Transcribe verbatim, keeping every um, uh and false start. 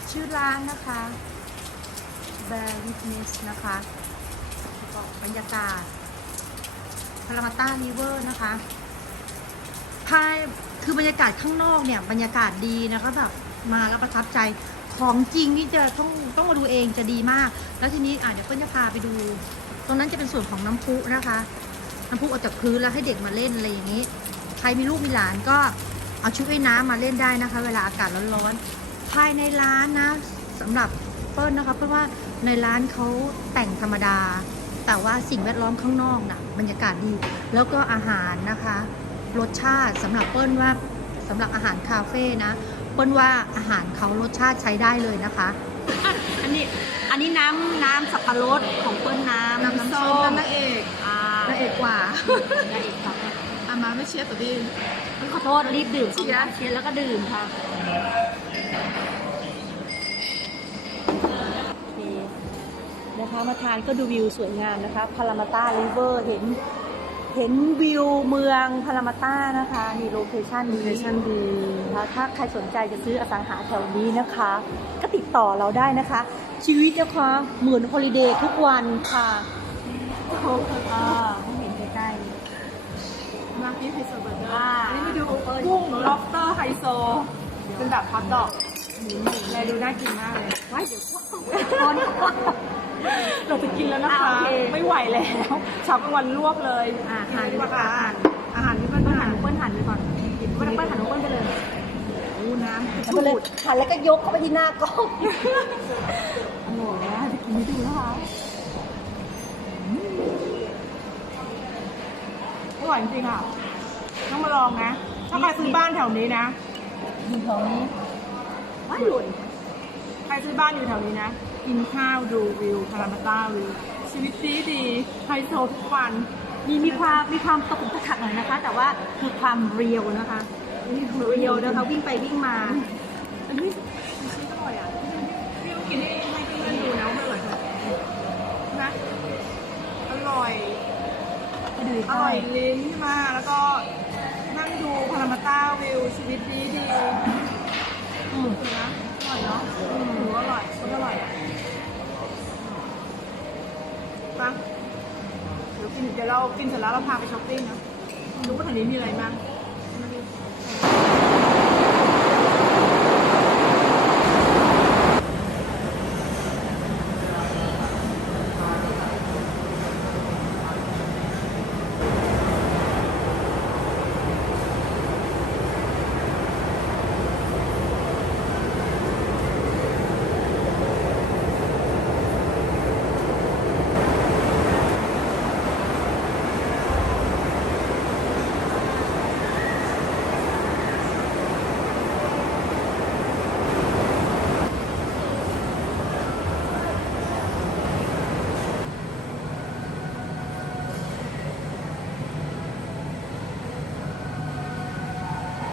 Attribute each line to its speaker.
Speaker 1: ชื่อร้านนะคะ Bear Witness นะคะก็บรรยากาศพารามาต้าริเวอร์นะคะภายคือบรรยากาศข้างนอกเนี่ยบรรยากาศดีนะคะแบบมาแล้วประทับใจของจริงนี่จะต้องต้องมาดูเองจะดีมาก แล้วทีนี้อ่ะเดี๋ยวเพื่อนจะพาไปดู ตรงนั้นจะเป็นส่วนของน้ำพุนะคะน้ำพุออกจากพื้นแล้วให้เด็กมาเล่นอะไรอย่างนี้ใครมีลูกมีหลานก็เอาชุดว่ายน้ำมาเล่นได้นะคะ เวลาอากาศร้อนๆภายในร้านนะสำหรับเปิ้ลนะคะเพราะว่าในร้านเขาแต่งธรรมดา แต่ว่าสิ่งแวดล้อมข้างนอกนะบรรยากาศดี แล้วก็อาหารนะคะรสชาติสำหรับเปิ้ลว่าสำหรับอาหารคาเฟ่นะเปิ้ลว่าอาหารเขารสชาติใช้ได้เลยนะคะอ่ะอันนี้อันนี้น้ำน้ำสับปะรดของเปิ้ลน้ำ
Speaker 2: น้ำส้มน้ำนางเอก
Speaker 1: อ่าน
Speaker 2: างเอกกว่า
Speaker 1: นางเอกค่ะ
Speaker 2: อามาไม่เชียร์ตัวดี
Speaker 1: ขอโทษรีบดื่ม
Speaker 2: เชียร์
Speaker 1: เชียร์แล้วก็ดื่มค่ะนะคะมาทานก็ดูวิวสวยงามนะคะพารามาต้าริเวอร์เห็นเห็นวิวเมืองพารามาต้านะคะนี่โลเคชั่น
Speaker 2: โล
Speaker 1: นี้
Speaker 2: เคชั่นดี
Speaker 1: นะคะถ้าใครสนใจจะซื้ออสังหาแถวนี้นะคะ ก็ติดต่อเราได้นะคะ ชีวิตนะคะเหมือนฮอลิเดย์ทุกวันค่ะอ่าไม่เห็นใกล้
Speaker 2: มาพี่ไฮโซเบอร์เกอร์
Speaker 1: อ่า
Speaker 2: อันนี้มาดูกุ้งล็อบสเตอร์ไฮโซ เป็นแบบฮอทดอกเลยดูน่ากินมากเลย
Speaker 1: ๆไว้เดี๋ยวคน
Speaker 2: เราจะกินแล้วนะคะ
Speaker 1: อ่าโอเค
Speaker 2: ไม่ไหวแล้วเช้ากลางวันลวกเลย
Speaker 1: อ่าทานดีกว่า
Speaker 2: อาหารอาหารที่มัน
Speaker 1: เปิ้ล
Speaker 2: อา
Speaker 1: หั
Speaker 2: หานร
Speaker 1: เปิ้ลหันไปก่อนเปิ้ลเปิ้ลหันเปิ้ลไปเลย
Speaker 2: โอ้น้ำ
Speaker 1: หัน
Speaker 2: ชู
Speaker 1: ไปเลย
Speaker 2: ด
Speaker 1: หันแล้วก็ยกเข้าไปที่หน้ากล้อง
Speaker 2: อร่อยนะจะกินให้ดูนะคะอร่อยจริงๆอ่ะต้องมาลองนะ ถ้าใครซื้อบ้านแถวนี้นะ
Speaker 1: อยู่แถวนี้ว้ายหลุด
Speaker 2: ใครซื้อบ้านอยู่แถวนี้นะ กินข้าวดูวิวพารามาต้าวิว ชีวิตดีดีไฮโซทุกวัน
Speaker 1: มีมีความมีความตะกุกตะกักหน่อยนะคะ แต่ว่าคือความเรียวนะคะนี่คือเรียวนะคะวิ่งไปวิ่งมา
Speaker 2: อันนี้ชีสอร่อยอ่ะพี่ต้องกินให้ให้เพื่อนๆดูนะว่ามันอร่อยขนาดไหนนะอร่อย
Speaker 1: ไปดู
Speaker 2: อ
Speaker 1: ใกล้
Speaker 2: ร่อยลิ้นมากแล้วก็นั่งดูพารามาต้าวิวชีวิตดีดี
Speaker 1: อืม
Speaker 2: นะอร่อยเนาะอืมถือว่าอร่อยก็อร่อยอ่ะไปเดี๋ยวกินเดี๋ยวเรากินเสร็จแล้วเราพาไปช้อปปิ้งนะดูว่าแถวนี้มีอะไรบ้าง